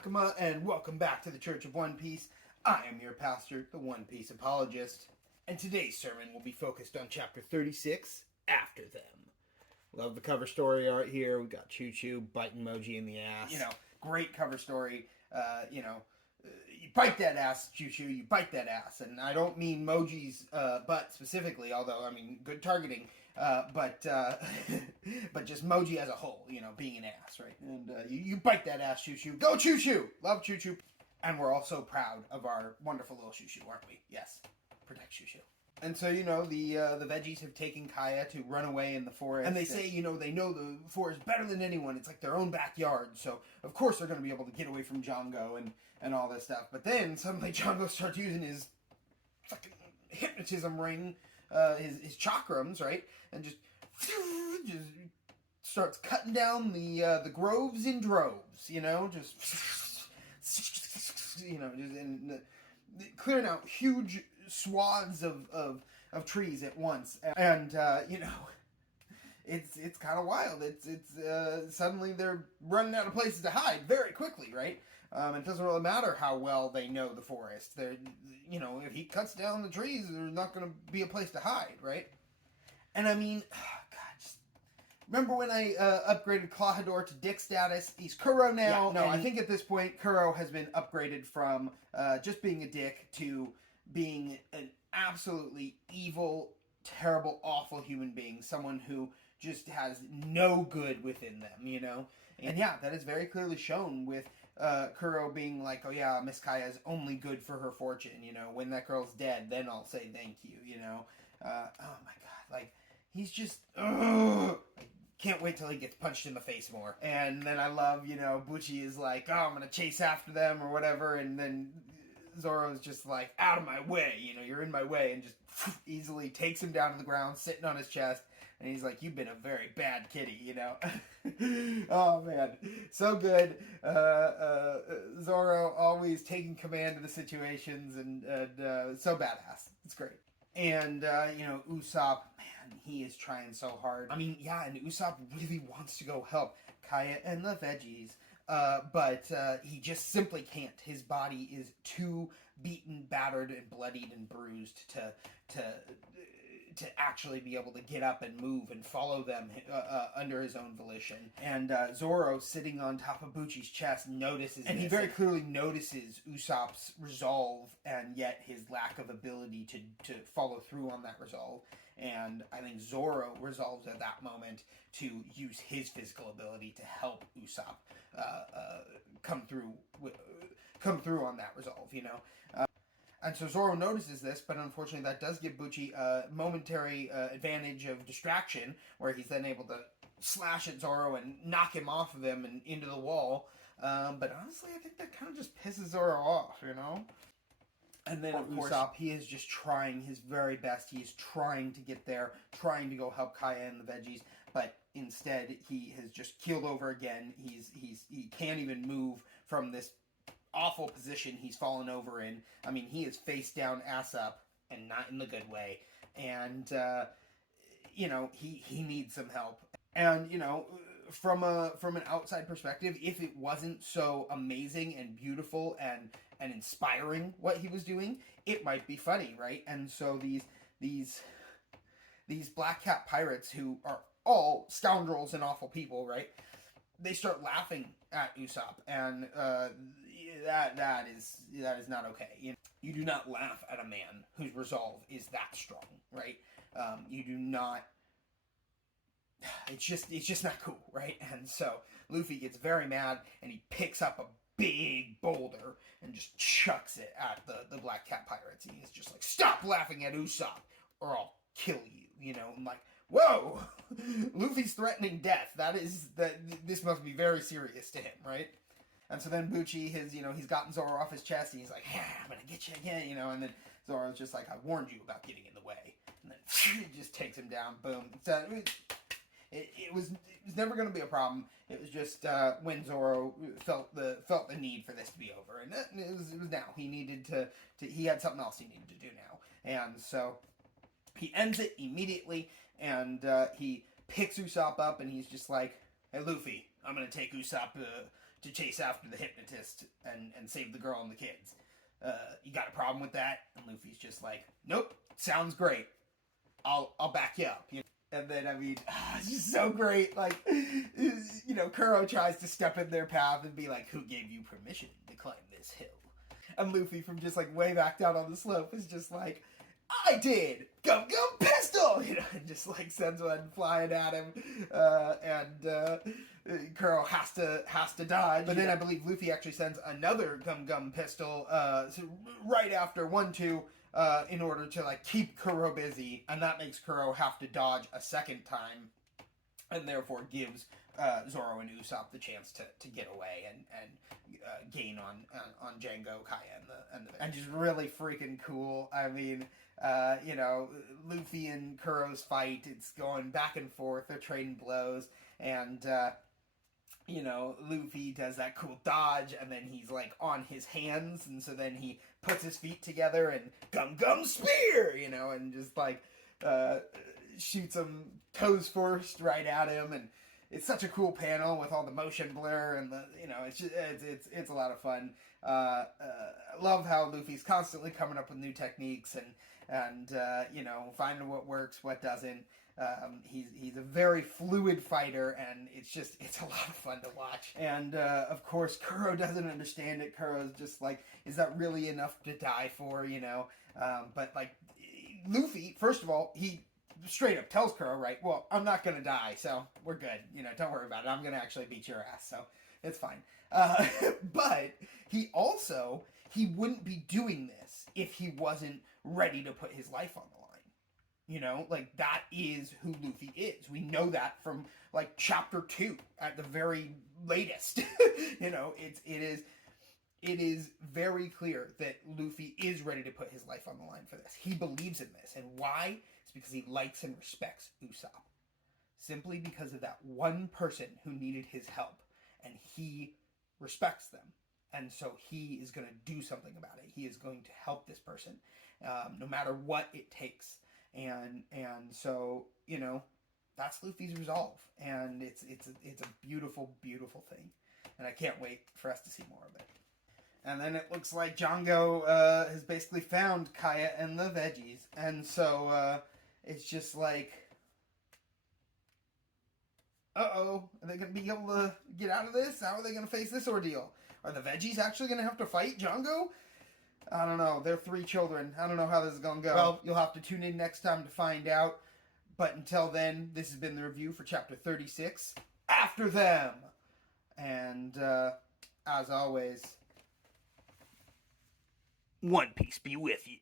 Nakama, and welcome back to the Church of One Piece. I am your pastor, the One Piece apologist, and today's sermon will be focused on Chapter 36, After Them. Love the cover story art here. We got Chouchou biting Mohji in the ass. Great cover story. You bite that ass, Chouchou, you bite that ass. And I don't mean Mohji's butt specifically, although, good targeting. But just Mohji as a whole, being an ass, right? And you bite that ass, Chouchou. Go Chouchou! Love Chouchou. And we're all so proud of our wonderful little Chouchou, aren't we? Yes. Protect Chouchou. And so, the veggies have taken Kaya to run away in the forest. And they say, they know the forest better than anyone. It's like their own backyard. So, of course, they're going to be able to get away from Django and all this stuff. But then, suddenly, Django starts using his fucking hypnotism ring, his chakrams, right? And just starts cutting down the groves in droves, clearing out huge swaths of trees at once, and it's kind of wild. It's suddenly they're running out of places to hide very quickly, right? It doesn't really matter how well they know the forest. They're, if he cuts down the trees, there's not going to be a place to hide, right? And remember when I upgraded Clawhador to Dick status? He's Kuro now. Yeah, no, I think at this point, Kuro has been upgraded from just being a dick to being an absolutely evil, terrible, awful human being. Someone who just has no good within them, And yeah, that is very clearly shown with Kuro being like, oh yeah, Miss Kaya is only good for her fortune, When that girl's dead, then I'll say thank you, Oh my god, he's just... Can't wait till he gets punched in the face more. And then I love, Bucci is like, oh, I'm going to chase after them or whatever. And then Zoro's just like, out of my way, you're in my way. And just easily takes him down to the ground, sitting on his chest. And he's like, you've been a very bad kitty, Oh, man. So good. Zoro always taking command of the situations and so badass. It's great. And, Usopp, man, he is trying so hard. And Usopp really wants to go help Kaya and the Veggies, but he just simply can't. His body is too beaten, battered, and bloodied and bruised to actually be able to get up and move and follow them under his own volition. And Zoro, sitting on top of Bucci's chest, notices and he very clearly notices Usopp's resolve and yet his lack of ability to follow through on that resolve. And I think Zoro resolves at that moment to use his physical ability to help Usopp come through on that resolve, And so Zoro notices this, but unfortunately that does give Bucci a momentary advantage of distraction, where he's then able to slash at Zoro and knock him off of him and into the wall. But honestly, I think that kind of just pisses Zoro off, And then, of course, Usopp, he is just trying his very best. He is trying to get there, trying to go help Kaya and the Veggies, but instead he has just keeled over again. He can't even move from this awful position he's fallen over in. He is face down, ass up, and not in the good way. And, he needs some help. And, from an outside perspective, if it wasn't so amazing and beautiful and inspiring what he was doing, it might be funny, right? And so these black cat pirates, who are all scoundrels and awful people, right? They start laughing at Usopp, and that is not okay. You do not laugh at a man whose resolve is that strong, right? You do not. It's just not cool, right? And so Luffy gets very mad, and he picks up a big boulder and just chucks it at the black cat pirates. And he's just like, stop laughing at Usopp, or I'll kill you. I'm like, whoa, Luffy's threatening death. This must be very serious to him, right? And so then Bucci, he's gotten Zoro off his chest, and he's like, yeah, I'm gonna get you again, and then Zoro's just like, I warned you about getting in the way. And then he just takes him down, boom. So it was never going to be a problem. It was just when Zoro felt the need for this to be over, and it was now. He needed to he had something else he needed to do now, and so he ends it immediately, and he picks Usopp up, and he's just like, hey, Luffy, I'm going to take Usopp to chase after the hypnotist and save the girl and the kids. You got a problem with that? And Luffy's just like, nope, sounds great. I'll back you up. You know? And then, I mean, it's just so great. Like, you know, Kuro tries to step in their path and be like, who gave you permission to climb this hill? And Luffy, from just like way back down on the slope, is just like, I did! Gum Gum Pistol! You know, and just like sends one flying at him. Kuro has to dodge. But then I believe Luffy actually sends another Gum Gum Pistol right after 1-2. In order to like keep Kuro busy, and that makes Kuro have to dodge a second time, and therefore gives Zoro and Usopp the chance to get away and gain on Django, Kaya, and just really freaking cool. I mean, you know, Luffy and Kuro's fight, it's going back and forth. They're trading blows, and you know, Luffy does that cool dodge, and then he's like on his hands, and so then he puts his feet together and Gum Gum Spear, you know, and just like shoots him toes first right at him, and it's such a cool panel with all the motion blur and the, you know, it's just, it's a lot of fun. Love how Luffy's constantly coming up with new techniques and you know, finding what works, what doesn't. He's a very fluid fighter, and it's a lot of fun to watch. And of course, Kuro doesn't understand it. Kuro's just like, is that really enough to die for, you know? But like, Luffy, first of all, he straight up tells Kuro, right, well, I'm not gonna die, so we're good. You know, don't worry about it. I'm gonna actually beat your ass, so it's fine. But he wouldn't be doing this if he wasn't ready to put his life on the line. You know, like, that is who Luffy is. We know that from, like, chapter 2 at the very latest. You know, it is very clear that Luffy is ready to put his life on the line for this. He believes in this. And why? It's because he likes and respects Usopp. Simply because of that one person who needed his help. And he respects them. And so he is going to do something about it. He is going to help this person, no matter what it takes. And so, you know, that's Luffy's resolve, and it's a beautiful, beautiful thing, and I can't wait for us to see more of it. And then it looks like Django has basically found Kaya and the Veggies, and so it's just like, are they going to be able to get out of this? How are they going to face this ordeal? Are the Veggies actually going to have to fight Django? I don't know. They're 3 children. I don't know how this is going to go. Well, you'll have to tune in next time to find out. But until then, this has been the review for Chapter 36, After Them. And, as always, One Piece be with you.